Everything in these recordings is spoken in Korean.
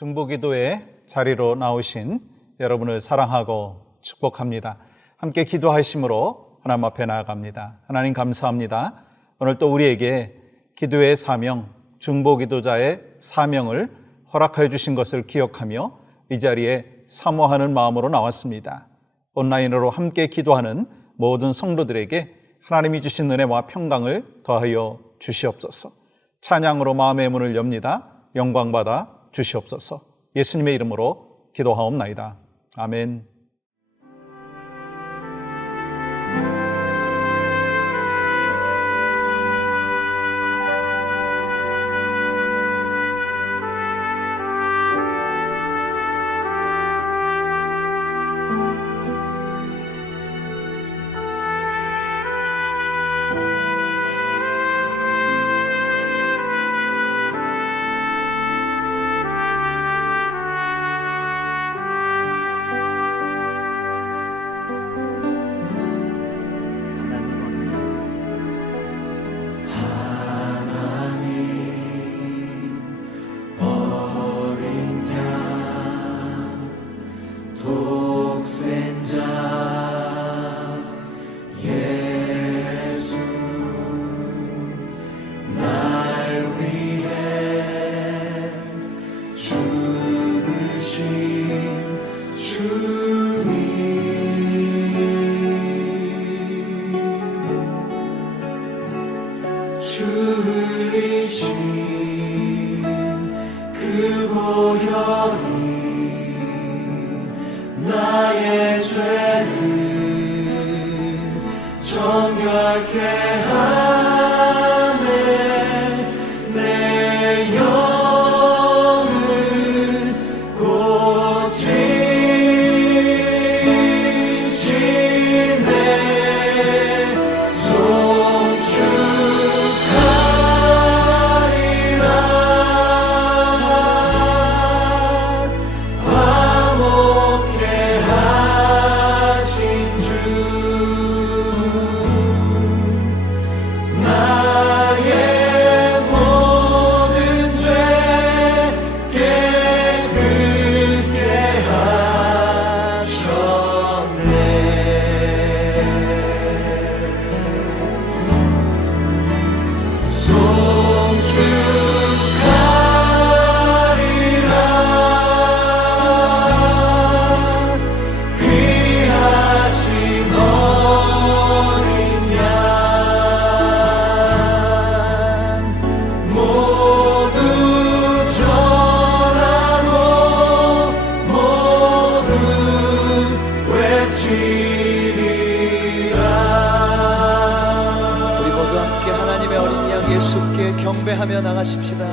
중보기도의 자리로 나오신 여러분을 사랑하고 축복합니다. 함께 기도하심으로 하나님 앞에 나아갑니다. 하나님 감사합니다. 오늘 또 우리에게 기도의 사명, 중보기도자의 사명을 허락하여 주신 것을 기억하며 이 자리에 사모하는 마음으로 나왔습니다. 온라인으로 함께 기도하는 모든 성도들에게 하나님이 주신 은혜와 평강을 더하여 주시옵소서. 찬양으로 마음의 문을 엽니다. 영광받아 주시옵소서. 예수님의 이름으로 기도하옵나이다. 아멘. 흘리신 그 보혈이 나의 죄를 정결케 하네. 내 영을 고치시네. 예수께 경배하며 나가십시다.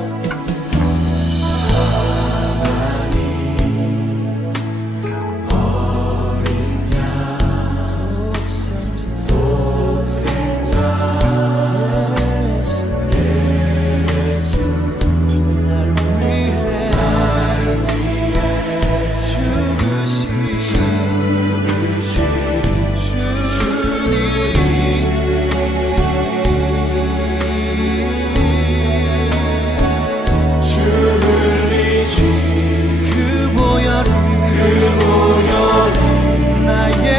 나의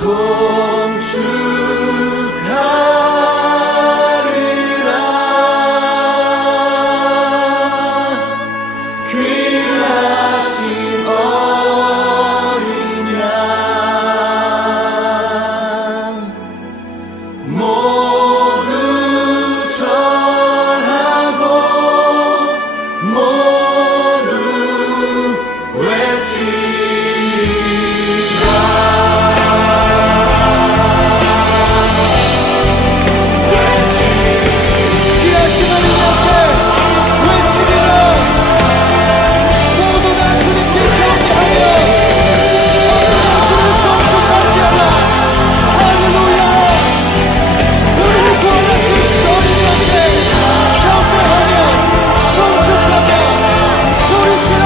송축하리라 귀하신 어린 양 모두 절하고 모두 외치리라 귀하신 어린 양께 외치리라 모두 다 주님께 경배하며 모두 다 주를 송축할지어다 할렐루야 우리를 구원하신 어린 양께 경배하며 송축하며 소리치라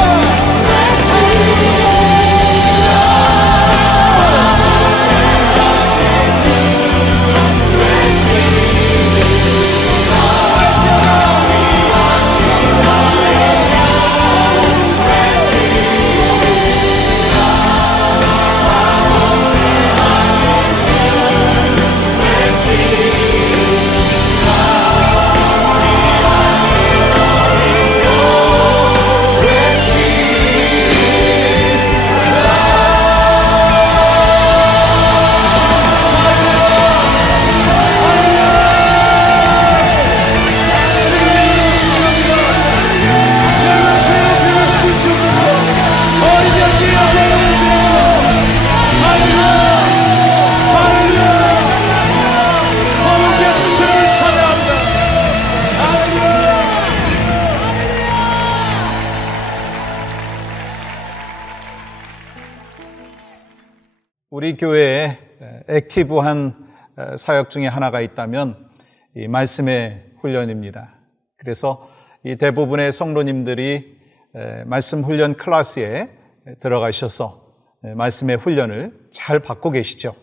우리 교회에 액티브한 사역 중에 하나가 있다면 이 말씀의 훈련입니다. 그래서 이 대부분의 성도님들이 말씀 훈련 클래스에 들어가셔서 말씀의 훈련을 잘 받고 계시죠.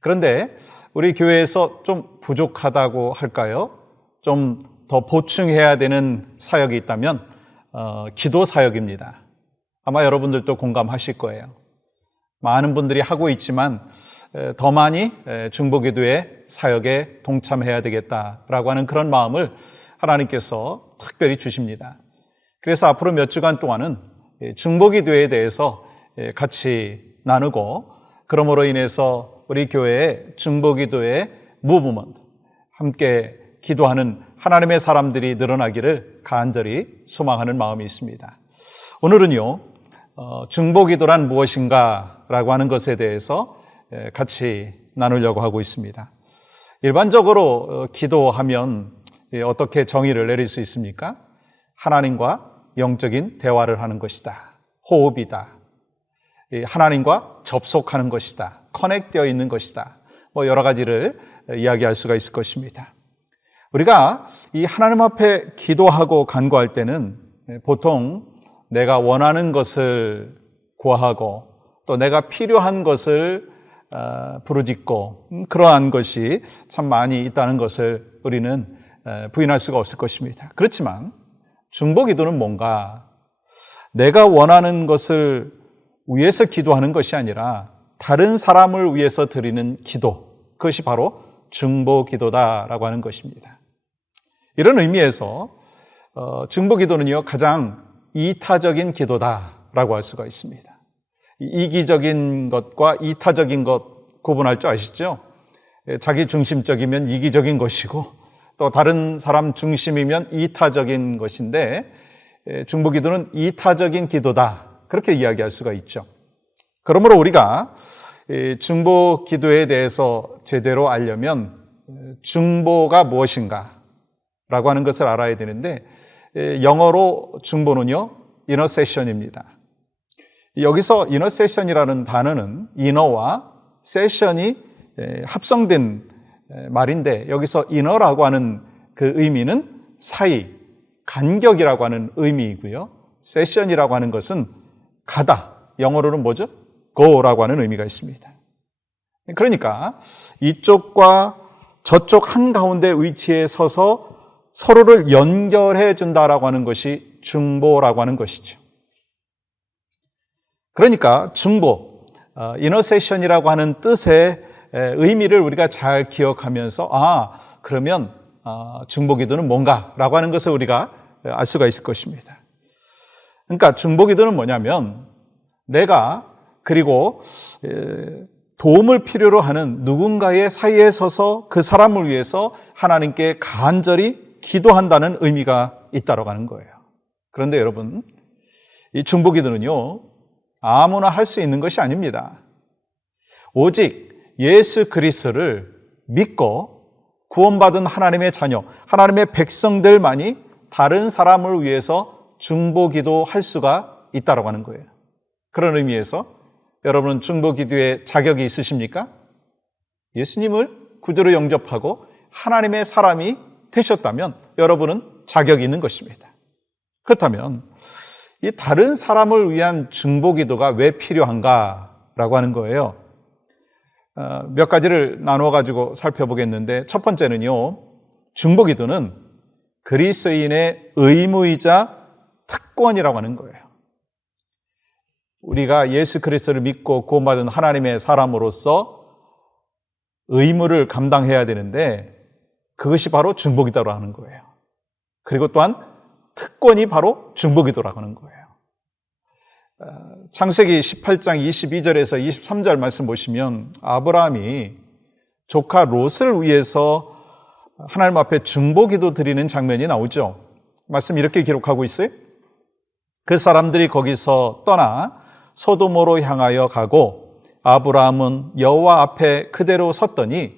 그런데 우리 교회에서 좀 부족하다고 할까요? 좀 더 보충해야 되는 사역이 있다면 기도 사역입니다. 아마 여러분들도 공감하실 거예요. 많은 분들이 하고 있지만 더 많이 중보기도의 사역에 동참해야 되겠다라고 하는 그런 마음을 하나님께서 특별히 주십니다. 그래서 앞으로 몇 주간 동안은 중보기도에 대해서 같이 나누고 그러므로 인해서 우리 교회의 중보기도의 무브먼트 함께 기도하는 하나님의 사람들이 늘어나기를 간절히 소망하는 마음이 있습니다. 오늘은요 중보기도란 무엇인가 라고 하는 것에 대해서 같이 나누려고 하고 있습니다. 일반적으로 기도하면 어떻게 정의를 내릴 수 있습니까? 하나님과 영적인 대화를 하는 것이다. 호흡이다. 하나님과 접속하는 것이다. 커넥되어 있는 것이다. 여러 가지를 이야기할 수가 있을 것입니다. 우리가 이 하나님 앞에 기도하고 간구할 때는 보통 내가 원하는 것을 구하고 또 내가 필요한 것을 부르짖고 그러한 것이 참 많이 있다는 것을 우리는 부인할 수가 없을 것입니다. 그렇지만 중보기도는 뭔가 내가 원하는 것을 위해서 기도하는 것이 아니라 다른 사람을 위해서 드리는 기도, 그것이 바로 중보기도다라고 하는 것입니다. 이런 의미에서 중보기도는요 가장 이타적인 기도다라고 할 수가 있습니다. 이기적인 것과 이타적인 것 구분할 줄 아시죠? 자기 중심적이면 이기적인 것이고 또 다른 사람 중심이면 이타적인 것인데 중보기도는 이타적인 기도다 그렇게 이야기할 수가 있죠. 그러므로 우리가 중보기도에 대해서 제대로 알려면 중보가 무엇인가 라고 하는 것을 알아야 되는데 영어로 중보는요 이너세션입니다. 여기서 이너세션이라는 단어는 이너와 세션이 합성된 말인데 여기서 이너라고 하는 그 의미는 사이, 간격이라고 하는 의미이고요. 세션이라고 하는 것은 가다, 영어로는 뭐죠? go라고 하는 의미가 있습니다. 그러니까 이쪽과 저쪽 한가운데 위치에 서서 서로를 연결해 준다라고 하는 것이 중보라고 하는 것이죠. 그러니까 중보, 이너세션이라고 하는 뜻의 의미를 우리가 잘 기억하면서 그러면 중보기도는 뭔가라고 하는 것을 우리가 알 수가 있을 것입니다. 그러니까 중보기도는 뭐냐면 내가 그리고 도움을 필요로 하는 누군가의 사이에 서서 그 사람을 위해서 하나님께 간절히 기도한다는 의미가 있다고 하는 거예요. 그런데 여러분, 이 중보기도는요, 아무나 할 수 있는 것이 아닙니다. 오직 예수 그리스도를 믿고 구원받은 하나님의 자녀, 하나님의 백성들만이 다른 사람을 위해서 중보기도할 수가 있다고 하는 거예요. 그런 의미에서 여러분은 중보기도에 자격이 있으십니까? 예수님을 구주로 영접하고 하나님의 사람이 되셨다면 여러분은 자격이 있는 것입니다. 그렇다면 이 다른 사람을 위한 중보기도가 왜 필요한가라고 하는 거예요. 몇 가지를 나누어 가지고 살펴보겠는데, 첫 번째는요, 중보기도는 그리스도인의 의무이자 특권이라고 하는 거예요. 우리가 예수 그리스도를 믿고 구원받은 하나님의 사람으로서 의무를 감당해야 되는데 그것이 바로 중보기도라고 하는 거예요. 그리고 또한 특권이 바로 중보기도라고 하는 거예요. 창세기 18장 22절에서 23절 말씀 보시면 아브라함이 조카 롯을 위해서 하나님 앞에 중보기도 드리는 장면이 나오죠. 말씀 이렇게 기록하고 있어요. 그 사람들이 거기서 떠나 소돔으로 향하여 가고 아브라함은 여호와 앞에 그대로 섰더니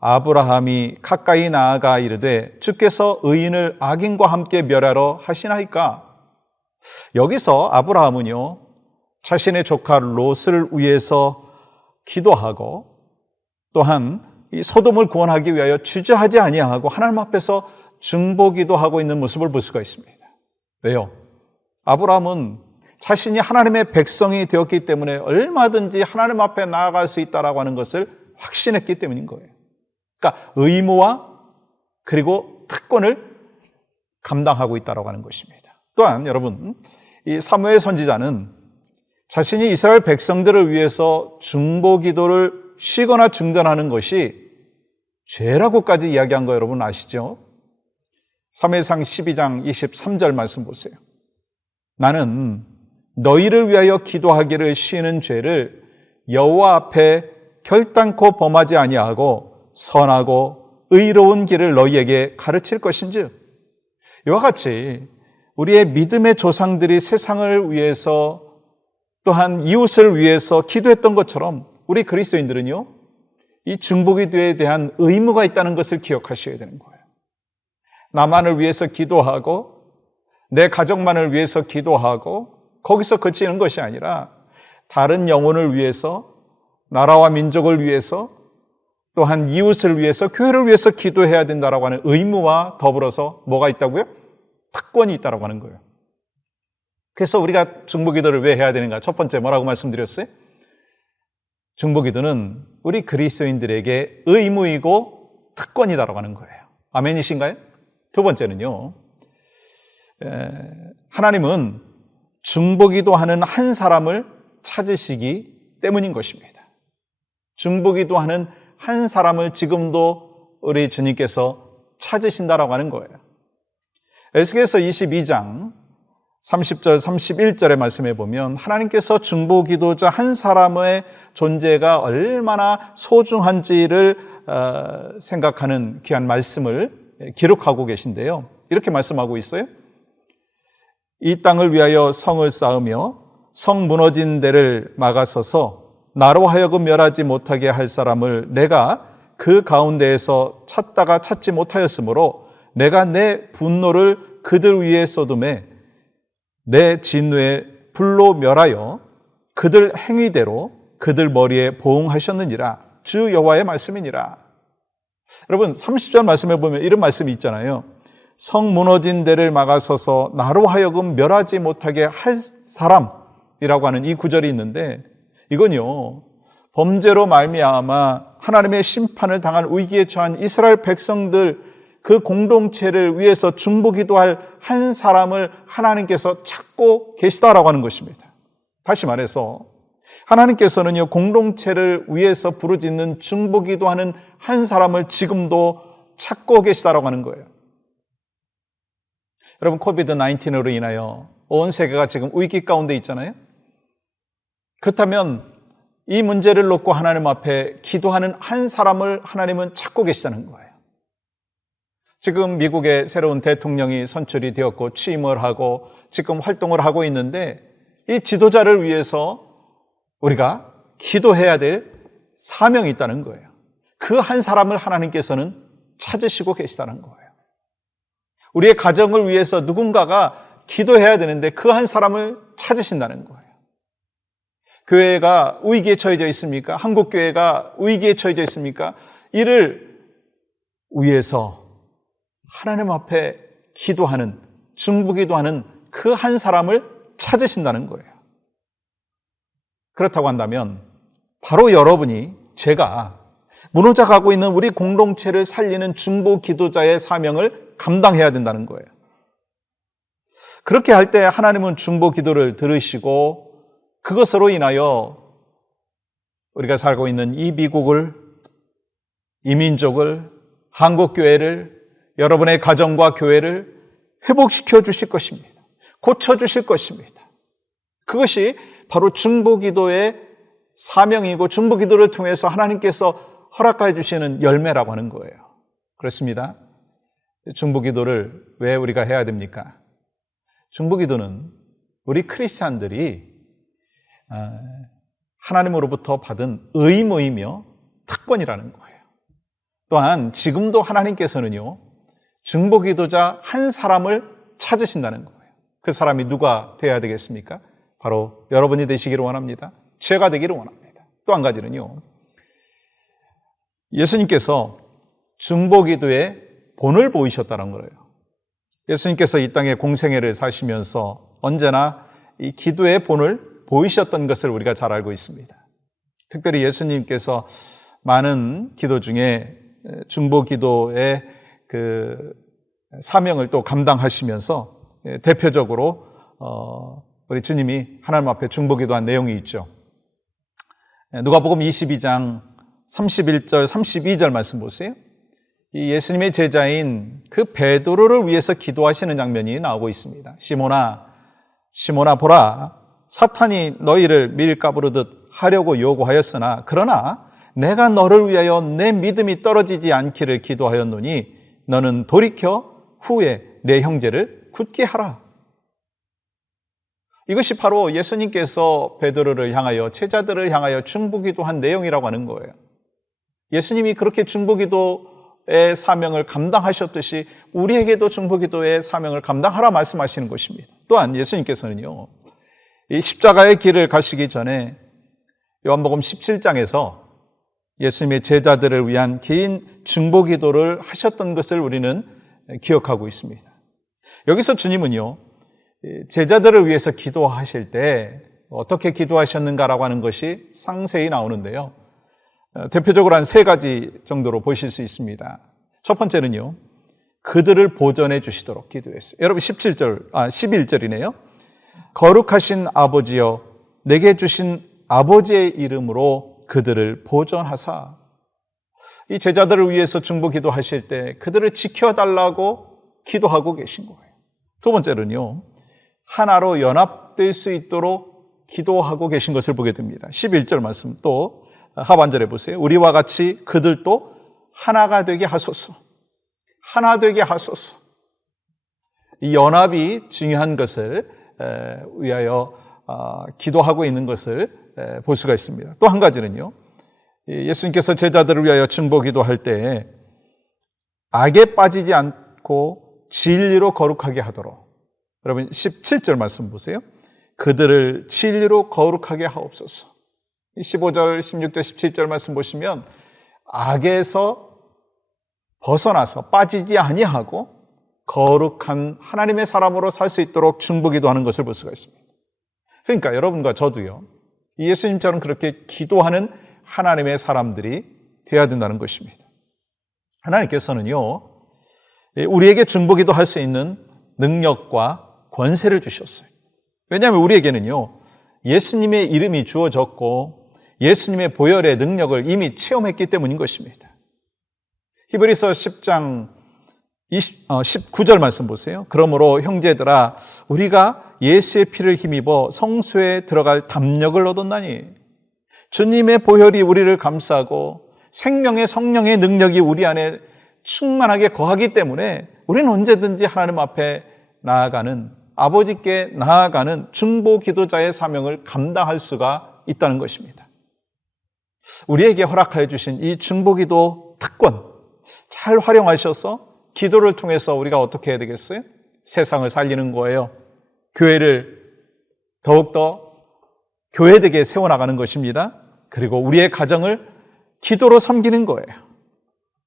아브라함이 가까이 나아가 이르되 주께서 의인을 악인과 함께 멸하러 하시나이까? 여기서 아브라함은요, 자신의 조카 롯을 위해서 기도하고 또한 이 소돔을 구원하기 위하여 주저하지 아니하고 하나님 앞에서 중보기도하고 있는 모습을 볼 수가 있습니다. 왜요? 아브라함은 자신이 하나님의 백성이 되었기 때문에 얼마든지 하나님 앞에 나아갈 수 있다라고 하는 것을 확신했기 때문인 거예요. 그러니까 의무와 그리고 특권을 감당하고 있다라고 하는 것입니다. 또한 여러분, 이 사무엘 선지자는 자신이 이스라엘 백성들을 위해서 중보기도를 쉬거나 중단하는 것이 죄라고까지 이야기한 거 여러분 아시죠? 사무엘상 12장 23절 말씀 보세요. 나는 너희를 위하여 기도하기를 쉬는 죄를 여호와 앞에 결단코 범하지 아니하고 선하고 의로운 길을 너희에게 가르칠 것인즉, 이와 같이 우리의 믿음의 조상들이 세상을 위해서 또한 이웃을 위해서 기도했던 것처럼 우리 그리스도인들은요, 이 중보기도에 대한 의무가 있다는 것을 기억하셔야 되는 거예요. 나만을 위해서 기도하고 내 가족만을 위해서 기도하고 거기서 그치는 것이 아니라 다른 영혼을 위해서, 나라와 민족을 위해서, 또한 이웃을 위해서, 교회를 위해서 기도해야 된다라고 하는 의무와 더불어서 뭐가 있다고요? 특권이 있다라고 하는 거예요. 그래서 우리가 중보기도를 왜 해야 되는가? 첫 번째 뭐라고 말씀드렸어요? 중보기도는 우리 그리스도인들에게 의무이고 특권이다라고 하는 거예요. 아멘이신가요? 두 번째는요, 하나님은 중보기도하는 한 사람을 찾으시기 때문인 것입니다. 중보기도하는 한 사람을 지금도 우리 주님께서 찾으신다라고 하는 거예요. 에스겔서 22장 30절 31절의 말씀에 보면 하나님께서 중보기도자 한 사람의 존재가 얼마나 소중한지를 생각하는 귀한 말씀을 기록하고 계신데요. 이렇게 말씀하고 있어요. 이 땅을 위하여 성을 쌓으며 성 무너진 데를 막아서서 나로 하여금 멸하지 못하게 할 사람을 내가 그 가운데에서 찾다가 찾지 못하였으므로 내가 내 분노를 그들 위에 쏟음에 내 진노에 불로 멸하여 그들 행위대로 그들 머리에 보응하셨느니라. 주 여호와의 말씀이니라. 여러분 30절 말씀에 보면 이런 말씀이 있잖아요. 성 무너진 데를 막아서서 나로 하여금 멸하지 못하게 할 사람이라고 하는 이 구절이 있는데, 이건요, 범죄로 말미암아 하나님의 심판을 당한 위기에 처한 이스라엘 백성들 그 공동체를 위해서 중보기도할 한 사람을 하나님께서 찾고 계시다라고 하는 것입니다. 다시 말해서 하나님께서는요, 공동체를 위해서 부르짖는 중보기도하는 한 사람을 지금도 찾고 계시다라고 하는 거예요. 여러분, 코비드-19으로 인하여 온 세계가 지금 위기 가운데 있잖아요. 그렇다면 이 문제를 놓고 하나님 앞에 기도하는 한 사람을 하나님은 찾고 계시다는 거예요. 지금 미국의 새로운 대통령이 선출이 되었고 취임을 하고 지금 활동을 하고 있는데, 이 지도자를 위해서 우리가 기도해야 될 사명이 있다는 거예요. 그 한 사람을 하나님께서는 찾으시고 계시다는 거예요. 우리의 가정을 위해서 누군가가 기도해야 되는데 그 한 사람을 찾으신다는 거예요. 교회가 위기에 처해져 있습니까? 한국 교회가 위기에 처해져 있습니까? 이를 위해서 하나님 앞에 기도하는, 중보기도하는 그 한 사람을 찾으신다는 거예요. 그렇다고 한다면 바로 여러분이, 제가 무너져가고 있는 우리 공동체를 살리는 중보기도자의 사명을 감당해야 된다는 거예요. 그렇게 할 때 하나님은 중보기도를 들으시고 그것으로 인하여 우리가 살고 있는 이 미국을, 이 민족을, 한국교회를, 여러분의 가정과 교회를 회복시켜 주실 것입니다. 고쳐 주실 것입니다. 그것이 바로 중보기도의 사명이고 중보기도를 통해서 하나님께서 허락해 주시는 열매라고 하는 거예요. 그렇습니다. 중보기도를 왜 우리가 해야 됩니까? 중보기도는 우리 크리스찬들이 하나님으로부터 받은 의무이며 특권이라는 거예요. 또한 지금도 하나님께서는요, 중보기도자 한 사람을 찾으신다는 거예요. 그 사람이 누가 되어야 되겠습니까? 바로 여러분이 되시기를 원합니다. 제가 되기를 원합니다. 또 한 가지는요, 예수님께서 중보기도의 본을 보이셨다는 거예요. 예수님께서 이 땅에 공생애를 사시면서 언제나 이 기도의 본을 보이셨던 것을 우리가 잘 알고 있습니다. 특별히 예수님께서 많은 기도 중에 중보기도의 그 사명을 또 감당하시면서 대표적으로 우리 주님이 하나님 앞에 중보기도한 내용이 있죠. 누가복음 22장 31절 32절 말씀 보세요. 이 예수님의 제자인 그 베드로를 위해서 기도하시는 장면이 나오고 있습니다. 시몬아, 시몬아 보라, 사탄이 너희를 밀가부르듯 하려고 요구하였으나 그러나 내가 너를 위하여 내 믿음이 떨어지지 않기를 기도하였노니 너는 돌이켜 후에 내 형제를 굳게 하라. 이것이 바로 예수님께서 베드로를 향하여, 제자들을 향하여 중보기도한 내용이라고 하는 거예요. 예수님이 그렇게 중보기도의 사명을 감당하셨듯이 우리에게도 중보기도의 사명을 감당하라 말씀하시는 것입니다. 또한 예수님께서는요, 이 십자가의 길을 가시기 전에 요한복음 17장에서 예수님의 제자들을 위한 긴 중보기도를 하셨던 것을 우리는 기억하고 있습니다. 여기서 주님은요, 제자들을 위해서 기도하실 때 어떻게 기도하셨는가라고 하는 것이 상세히 나오는데요. 대표적으로 한 세 가지 정도로 보실 수 있습니다. 첫 번째는요, 그들을 보전해 주시도록 기도했어요. 여러분 11절이네요. 거룩하신 아버지여, 내게 주신 아버지의 이름으로 그들을 보전하사. 이 제자들을 위해서 중보기도 하실 때 그들을 지켜달라고 기도하고 계신 거예요. 두 번째는요, 하나로 연합될 수 있도록 기도하고 계신 것을 보게 됩니다. 11절 말씀 또 하반절에 보세요. 우리와 같이 그들도 하나가 되게 하소서. 하나 되게 하소서. 이 연합이 중요한 것을 위하여 기도하고 있는 것을 볼 수가 있습니다. 또 한 가지는요, 예수님께서 제자들을 위하여 중보기도할 때 악에 빠지지 않고 진리로 거룩하게 하도록, 여러분 17절 말씀 보세요. 그들을 진리로 거룩하게 하옵소서. 15절, 16절, 17절 말씀 보시면 악에서 벗어나서 빠지지 아니하고 거룩한 하나님의 사람으로 살 수 있도록 중보기도하는 것을 볼 수가 있습니다. 그러니까 여러분과 저도요, 예수님처럼 그렇게 기도하는 하나님의 사람들이 되어야 된다는 것입니다. 하나님께서는요, 우리에게 중보기도 할 수 있는 능력과 권세를 주셨어요. 왜냐하면 우리에게는요, 예수님의 이름이 주어졌고 예수님의 보혈의 능력을 이미 체험했기 때문인 것입니다. 히브리서 10장 19절 말씀 보세요. 그러므로 형제들아 우리가 예수의 피를 힘입어 성소에 들어갈 담력을 얻었나니 주님의 보혈이 우리를 감싸고 생명의 성령의 능력이 우리 안에 충만하게 거하기 때문에 우리는 언제든지 하나님 앞에 나아가는, 아버지께 나아가는 중보 기도자의 사명을 감당할 수가 있다는 것입니다. 우리에게 허락하여 주신 이 중보 기도 특권 잘 활용하셔서 기도를 통해서 우리가 어떻게 해야 되겠어요? 세상을 살리는 거예요. 교회를 더욱더 교회되게 세워나가는 것입니다. 그리고 우리의 가정을 기도로 섬기는 거예요.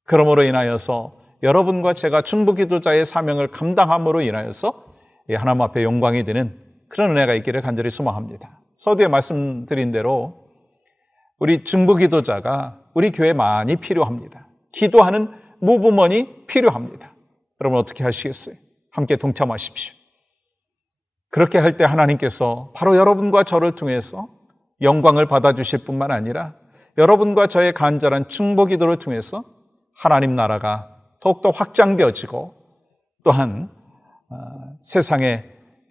그러므로 인하여서 여러분과 제가 중보기도자의 사명을 감당함으로 인하여서 하나님 앞에 영광이 되는 그런 은혜가 있기를 간절히 소망합니다. 서두에 말씀드린 대로 우리 중보기도자가 우리 교회에 많이 필요합니다. 기도하는 무브먼이 필요합니다. 여러분 어떻게 하시겠어요? 함께 동참하십시오. 그렇게 할 때 하나님께서 바로 여러분과 저를 통해서 영광을 받아주실 뿐만 아니라 여러분과 저의 간절한 중보기도를 통해서 하나님 나라가 더욱더 확장되어지고 또한 세상에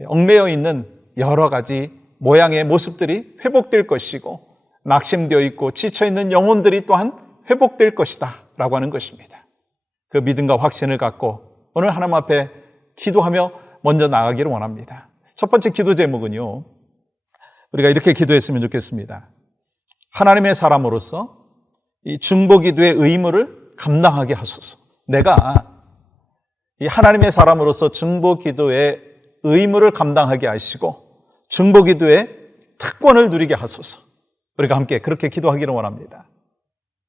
얽매여 있는 여러 가지 모양의 모습들이 회복될 것이고 낙심되어 있고 지쳐있는 영혼들이 또한 회복될 것이다 라고 하는 것입니다. 그 믿음과 확신을 갖고 오늘 하나님 앞에 기도하며 먼저 나가기를 원합니다. 첫 번째 기도 제목은요, 우리가 이렇게 기도했으면 좋겠습니다. 하나님의 사람으로서 이 중보기도의 의무를 감당하게 하소서. 내가 이 하나님의 사람으로서 중보기도의 의무를 감당하게 하시고 중보기도의 특권을 누리게 하소서. 우리가 함께 그렇게 기도하기를 원합니다.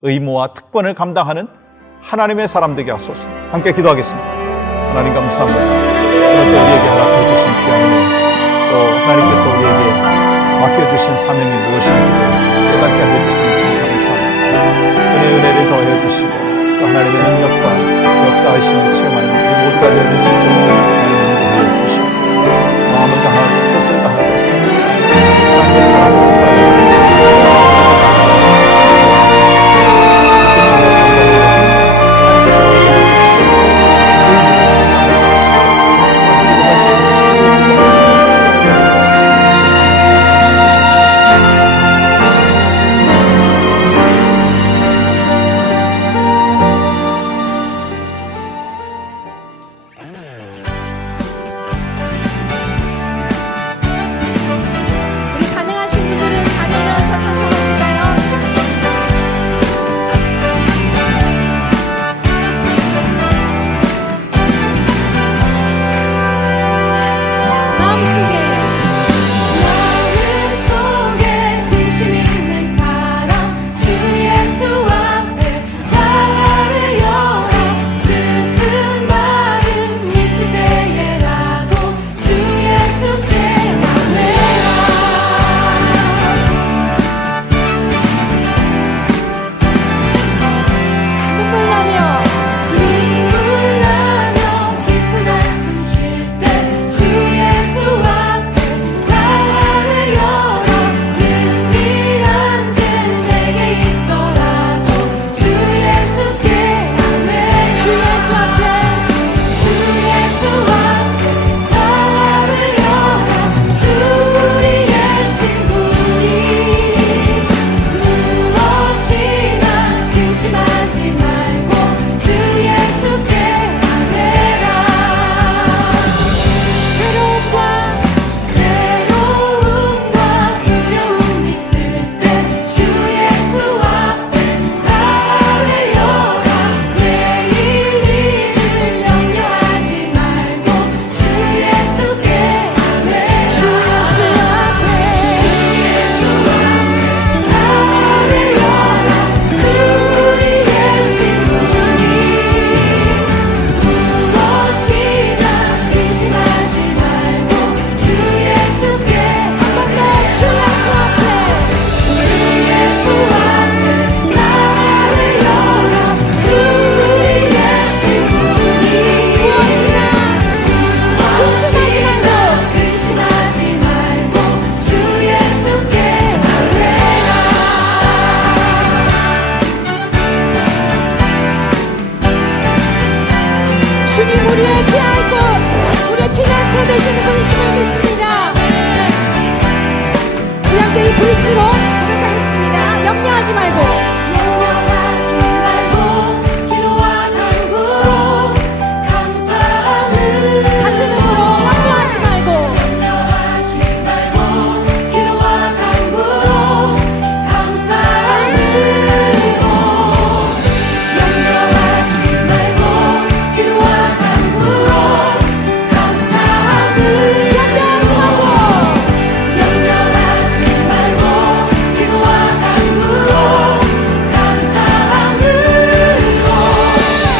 의무와 특권을 감당하는 하나님의 사람 되게 하소서. 함께 기도하겠습니다. 하나님 감사합니다. 오늘도 우리에게 허락해 주신 귀한 은혜, 또 하나님께서 우리에게 맡겨주신 사명이 무엇인지 깨닫게 해주시니 참 감사합니다. 은혜를 더해 주시고 또 하나님의 능력과 역사하심을 체험하는 우리 모두가 되어줄 수 있도록 하나님 인도하여 주시옵소서. 마음을 다하고 뜻을 다하고 하나님의 사랑으로 살아가는 빛으로 고백하겠습니다. 염려하지 말고 기도와 간구로 감사함을 같은 힘으로 염려하지 말고 기도와 간구로 감사함으로 염려하지 말고 기도와 간구로 감사함을 염려하지 말고 염려하지 말고 기도와 간구로 감사함으로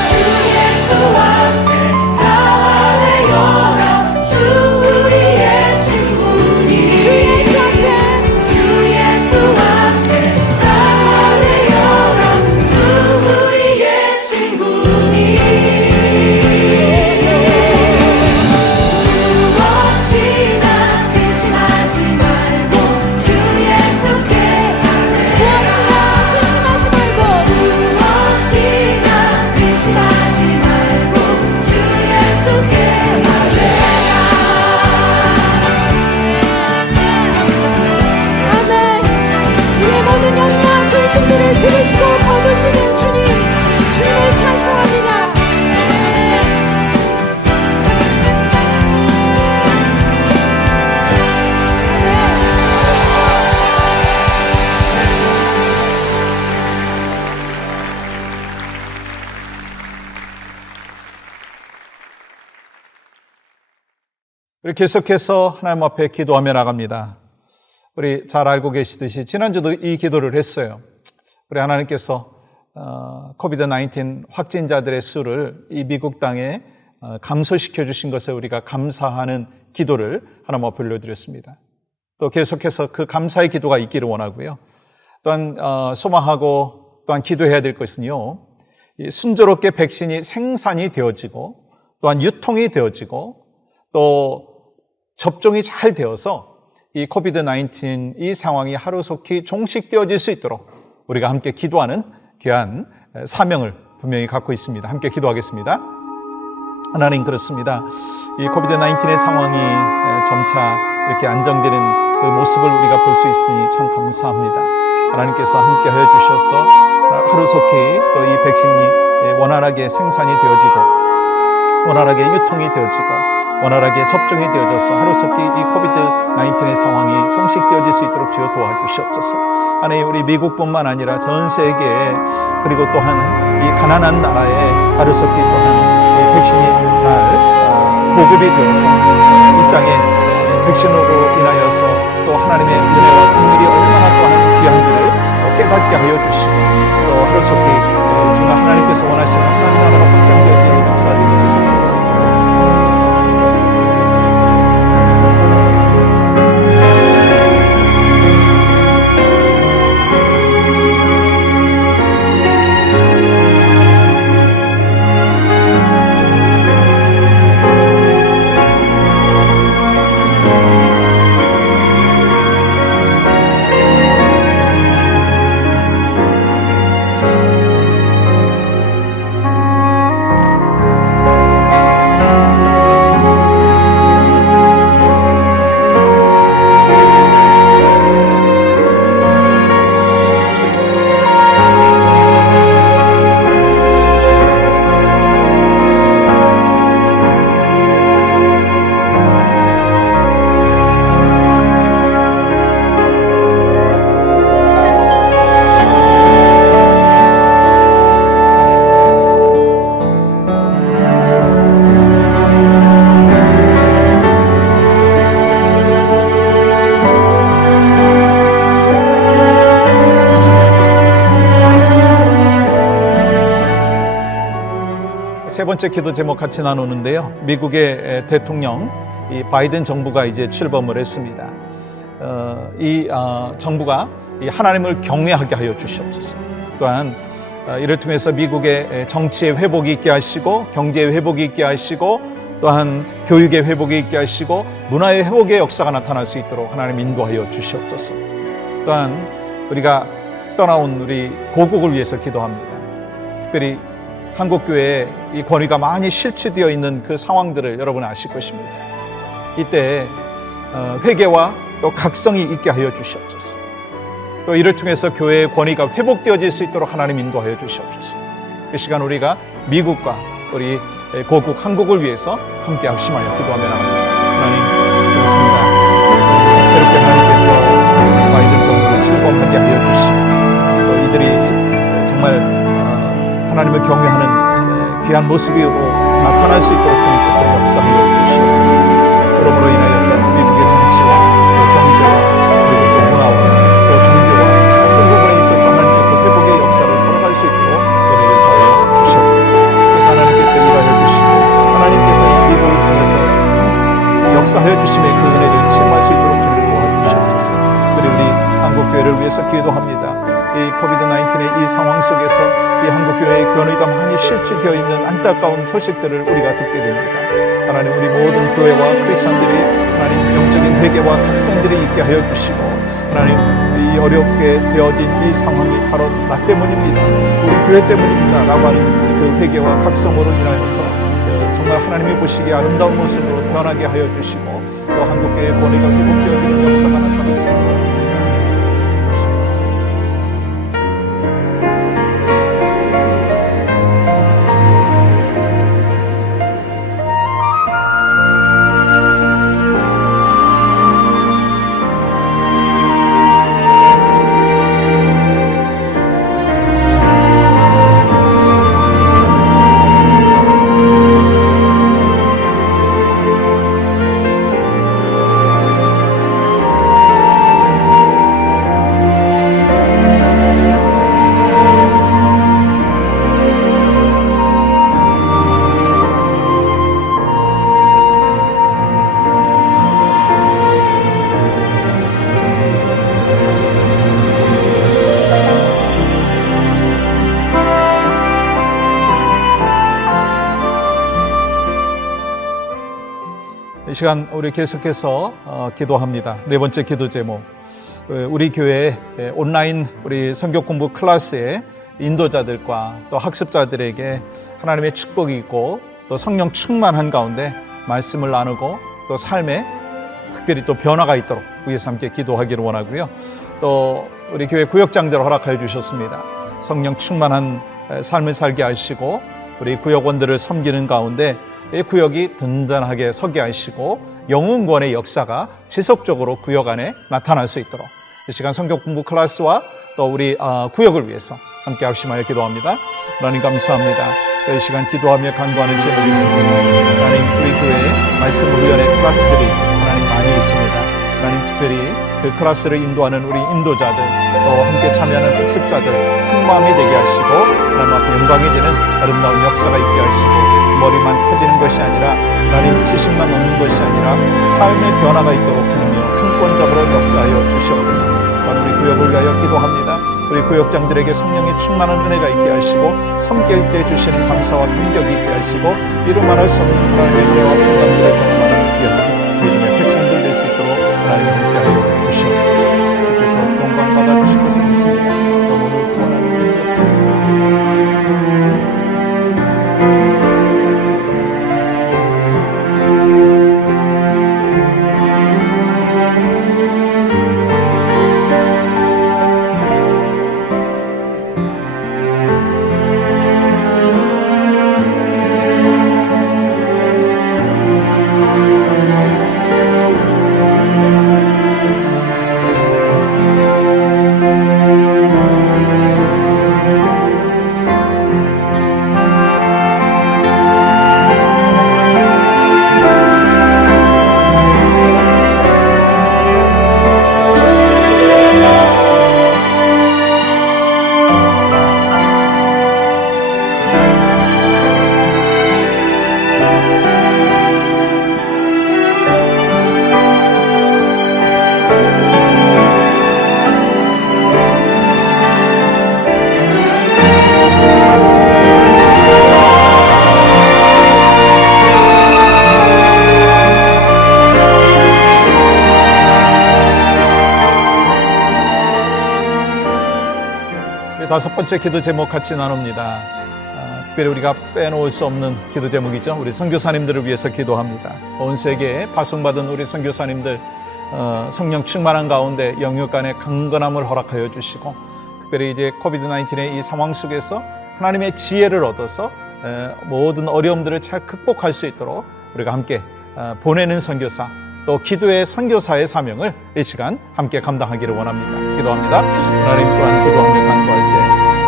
주 예수 앞에 나와 외여라 주 우리의 친구니 주 예수 앞에 주 예수 앞에 나와 외여라 주 우리의 친구니 무엇이나 근심하지 말고 주 예수께 아뢰라 무엇이나 근심하지 말고 무엇이나 근심하지 말고 주 예수께 아뢰라 아멘. 우리의 모든 염려와 근심들을 들으시고 거두시는 주님, 주님을 찬송합니다. 우리 계속해서 하나님 앞에 기도하며 나갑니다. 우리 잘 알고 계시듯이 지난주도 이 기도를 했어요. 우리 하나님께서 코비드-19 확진자들의 수를 이 미국 땅에 감소시켜 주신 것에 우리가 감사하는 기도를 하나님 앞에 올려드렸습니다. 또 계속해서 그 감사의 기도가 있기를 원하고요. 또한 소망하고 또한 기도해야 될 것은요, 순조롭게 백신이 생산이 되어지고 또한 유통이 되어지고 또 접종이 잘 되어서 이 코비드-19 이 상황이 하루속히 종식되어질 수 있도록 우리가 함께 기도하는 귀한 사명을 분명히 갖고 있습니다. 함께 기도하겠습니다. 하나님, 그렇습니다. 이 코비드-19의 상황이 점차 이렇게 안정되는 그 모습을 우리가 볼 수 있으니 참 감사합니다. 하나님께서 함께 하여 주셔서 하루속히 또 이 백신이 원활하게 생산이 되어지고 원활하게 유통이 되어지고 원활하게 접종이 되어져서 하루속히 이 코비드-19의 상황이 종식되어질 수 있도록 주여 도와주시옵소서. 하나님, 우리 미국뿐만 아니라 전 세계에 그리고 또한 이 가난한 나라에 하루속히 또한 이 백신이 잘 보급이 되어서 이 땅에 백신으로 인하여서 또 하나님의 은혜와 긍휼이 얼마나 또한 귀한지를 깨닫게 하여 주시고 또 하루속히 정말 하나님께서 원하시는 하나님 나라가 확장되어지는 역사들이 지속되도록 세 번째 기도 제목 같이 나누는데요. 미국의 대통령 이 바이든 정부가 이제 출범을 했습니다. 이 정부가 이 하나님을 경외하게 하여 주시옵소서. 또한 이를 통해서 미국의 정치의 회복이 있게 하시고 경제의 회복이 있게 하시고 또한 교육의 회복이 있게 하시고 문화의 회복의 역사가 나타날 수 있도록 하나님 인도하여 주시옵소서. 또한 우리가 떠나온 우리 고국을 위해서 기도합니다. 특별히 한국교회에 이 권위가 많이 실추되어 있는 그 상황들을 여러분 아실 것입니다. 이때 회개와 또 각성이 있게 하여 주시옵소서. 또 이를 통해서 교회의 권위가 회복되어질 수 있도록 하나님 인도하여 주시옵소서. 이 시간 우리가 미국과 우리 고국 한국을 위해서 함께 합심하여 기도하며 나갑니다. 하나님 그렇습니다. 새롭게 하나님께서 바이든 정부를 출범하게 하여 주시고 또 이들이 정말 하나님을 경외하는 귀한 모습으로 나타날 수 있도록 주님께서 역사하여 주시옵소서. 그러므로 인하여서 미국의 정치와 경제와 그리고 또 문화와 또 종교와 모든 부분에 있어서 하나님께서 회복의 역사를 걸어갈 수 있도록 은혜를 더하여 주시옵소서. 그래서 하나님께서 일하여 주시고 하나님께서 이 미국을 통해서 역사하여 주심의 그 은혜를 체험할 수 있도록 주님을 도와주시옵소서. 특별히 우리 한국교회를 위해서 기도합니다. 이 코비드-19의 이 상황 속에서 이 한국교회의 권위가 많이 실추되어 있는 안타까운 소식들을 우리가 듣게 됩니다. 하나님 우리 모든 교회와 크리스천들이 하나님 영적인 회개와 각성들이 있게 하여 주시고 하나님 이 어렵게 되어진 이 상황이 바로 나 때문입니다. 우리 교회 때문입니다 라고 하는 그 회개와 각성으로 인하여서 정말 하나님이 보시기에 아름다운 모습으로 변하게 하여 주시고 또 한국교회의 권위가 회복되어지는 역사가 나타날 수 있도록 이 시간 우리 계속해서 기도합니다. 네 번째 기도 제목, 우리 교회 온라인 우리 성경 공부 클래스의 인도자들과 또 학습자들에게 하나님의 축복이 있고 또 성령 충만한 가운데 말씀을 나누고 또 삶에 특별히 또 변화가 있도록 위해서 함께 기도하기를 원하고요. 또 우리 교회 구역장들 허락하여 주셨습니다. 성령 충만한 삶을 살게 하시고 우리 구역원들을 섬기는 가운데 이 구역이 든든하게 서게 하시고 영웅권의 역사가 지속적으로 구역 안에 나타날 수 있도록 이 시간 성경 공부 클래스와 또 우리 구역을 위해서 함께 합심하여 기도합니다. 하나님 감사합니다. 이 시간 기도하며 간구하는 제목이 있습니다. 하나님 우리 교회에 말씀 훈련의 클래스들이 하나님 많이 있습니다. 하나님 특별히 그 클래스를 인도하는 우리 인도자들 또 함께 참여하는 학습자들 큰 마음이 되게 하시고 하나님 앞에 영광이 되는 아름다운 역사가 있게 하시고 머리만 커지는 것이 아니라 하나님 지식만 얻는 것이 아니라 삶의 변화가 있도록 주님이여 강권적으로 역사하여 주시옵소서. 우리 구역을 위하여 기도합니다. 우리 구역장들에게 성령의 충만한 은혜가 있게 하시고 섬길 때 주시는 감사와 감격이 있게 하시고 이루 말할 수 없는 하나님의 은혜와 평강들을 경험하는 귀한 믿음의 백성들 될 수 있도록 하나님 함께하여 주시옵소서. 주께서 영광 받아주실 것을 믿습니다. 영혼을 구원하는 능력 되소서. 다섯 번째 기도 제목 같이 나눕니다. 특별히 우리가 빼놓을 수 없는 기도 제목이죠. 우리 선교사님들을 위해서 기도합니다. 온 세계에 파송받은 우리 선교사님들 성령 충만한 가운데 영육 간의 강건함을 허락하여 주시고, 특별히 이제 코비드-19의 이 상황 속에서 하나님의 지혜를 얻어서 모든 어려움들을 잘 극복할 수 있도록 우리가 함께 보내는 선교사, 또 기도의 선교사의 사명을 이 시간 함께 감당하기를 원합니다. 기도합니다. 하나님 또한 기도하며 간구할 때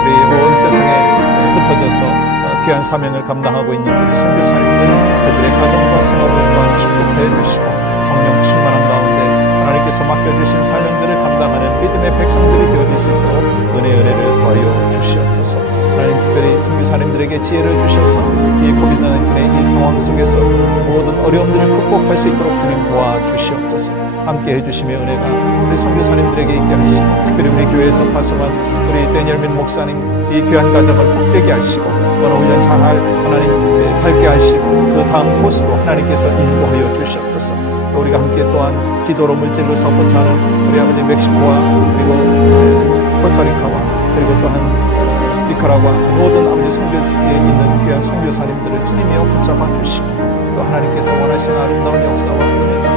우리 온 세상에 흩어져서 귀한 사명을 감당하고 있는 우리 선교사님들, 그들의 가정과 생활을 또한 축복해 주시고, 성령 충만한 가운데 하나님께서 맡겨주신 사명들을 감당하는 믿음의 백성들이 되어질 수 있도록 은혜를 더하여 주시옵소서. 하나님, 특별히 선교사님들에게 지혜를 주셔서 이 코비드-19의 이 상황 속에서 모든 어려움들을 극복할 수 있도록 주님 도와주시옵소서. 함께 해주심의 은혜가 우리 선교사님들에게 있게 하시고, 특별히 우리 교회에서 파송한 우리 데니얼민 목사님 이 귀한 가정을 복되게 하시고, 훈련 잘할 하나님 밝게 하시고, 그 다음 코스도 하나님께서 인도하여 주시옵소서. 또 우리가 함께 또한 기도로 물질로 서포트하는 우리 아버지 멕시코와 그리고 코스타리카와 그리고 또한 니카라과 모든 아버지 선교지에 있는 귀한 선교사님들을 주님이여 붙잡아 주시고, 또 하나님께서 원하시는 아름다운 역사와 은혜를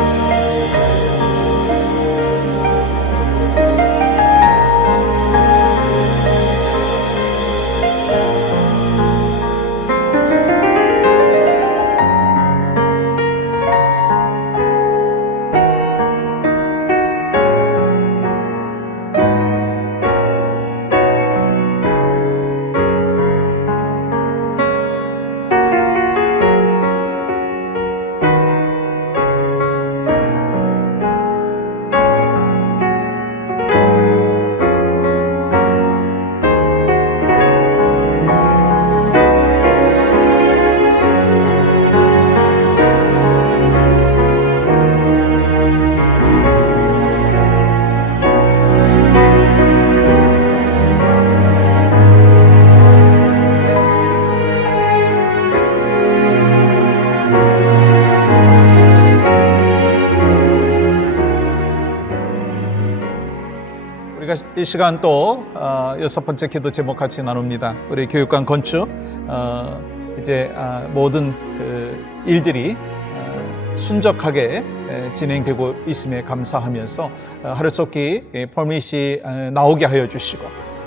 이 시간 또 여섯 번째 기도 제목 같이 나눕니다. 우리 교육관 건축 이제 모든 그 일들이 순적하게 진행되고 있음에 감사하면서 하루속히 퍼밋이 나오게 하여 주시고,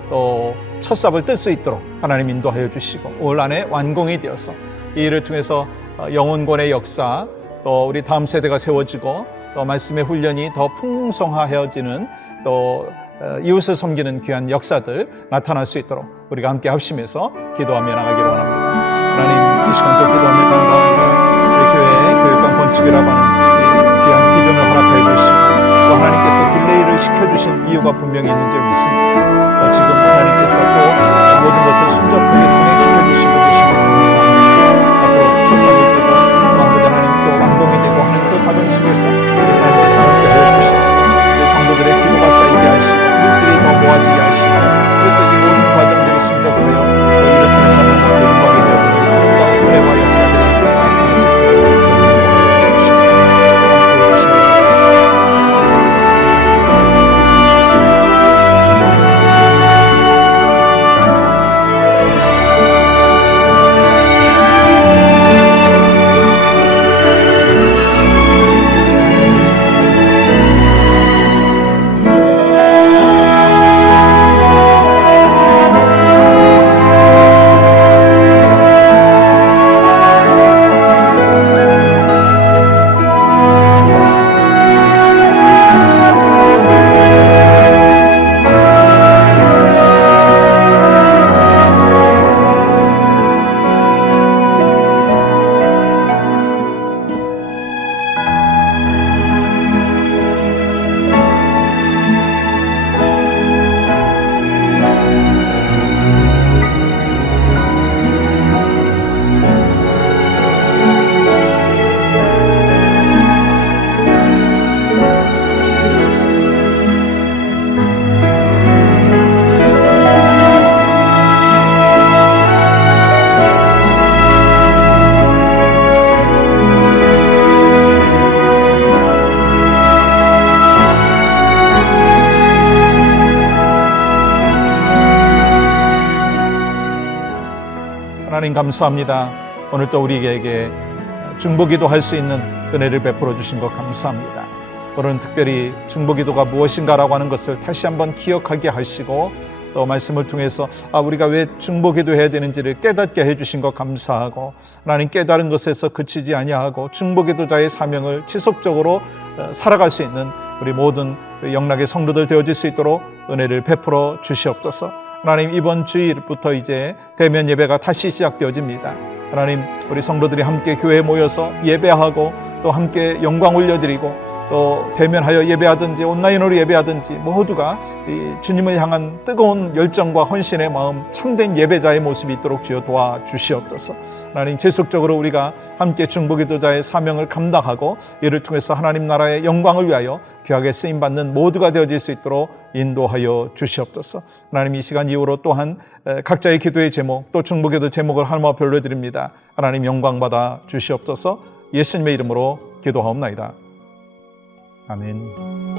또 첫 삽을 뜰 수 있도록 하나님 인도하여 주시고, 올 안에 완공이 되어서 이 일을 통해서 영혼권의 역사, 또 우리 다음 세대가 세워지고, 또 말씀의 훈련이 더 풍성하여지는, 또 이웃을 섬기는 귀한 역사들 나타날 수 있도록 우리가 함께 합심해서 기도하며 나가기를 원합니다. 하나님, 이 시간 또 기도하며 감사합니다. 우리 교회의 교육관 건축이라고 하는 귀한 비전을 허락해 주시고, 또 하나님께서 딜레이를 시켜주신 이유가 분명히 있는 점이 있습니다. 지금 하나님께서 또 모든 것을 순적하게 진행시켜 주시고 계시는 감사합니다. 또 첫사을 뜨고 또 하나님 또 완공이 되고 하는 그 과정 속에서 하나님께서 함께 하여 주셔서 우리 성도들의 기도가 쌓이게 하시고 물질이 더 모아지게 하시고, 그래서 이 모든 과정들이 순적하여 이를 통해서 하나님의 영광이 되어지는 은혜와 역사들이 나타날 수 있도록 하나님 감사합니다. 오늘 또 우리에게 중보기도 할 수 있는 은혜를 베풀어 주신 것 감사합니다. 오늘은 특별히 중보기도가 무엇인가라고 하는 것을 다시 한번 기억하게 하시고 또 말씀을 통해서 우리가 왜 중보기도 해야 되는지를 깨닫게 해주신 것 감사하고 하나님 깨달은 것에서 그치지 아니하고 중보기도자의 사명을 지속적으로 살아갈 수 있는 우리 모든 영락의 성도들 되어질 수 있도록 은혜를 베풀어 주시옵소서. 하나님 이번 주일부터 이제 대면 예배가 다시 시작되어집니다. 하나님 우리 성도들이 함께 교회에 모여서 예배하고 또 함께 영광 올려드리고 또 대면하여 예배하든지 온라인으로 예배하든지 모두가 이 주님을 향한 뜨거운 열정과 헌신의 마음 참된 예배자의 모습이 있도록 주여 도와주시옵소서. 하나님 지속적으로 우리가 함께 중보기도자의 사명을 감당하고 이를 통해서 하나님 나라의 영광을 위하여 귀하게 쓰임받는 모두가 되어질 수 있도록 인도하여 주시옵소서. 하나님 이 시간 이후로 또한 각자의 기도의 제목 또 중보기도 제목을 하나님 앞에 올려드립니다. 하나님 영광받아 주시옵소서. 예수님의 이름으로 기도하옵나이다. 아멘.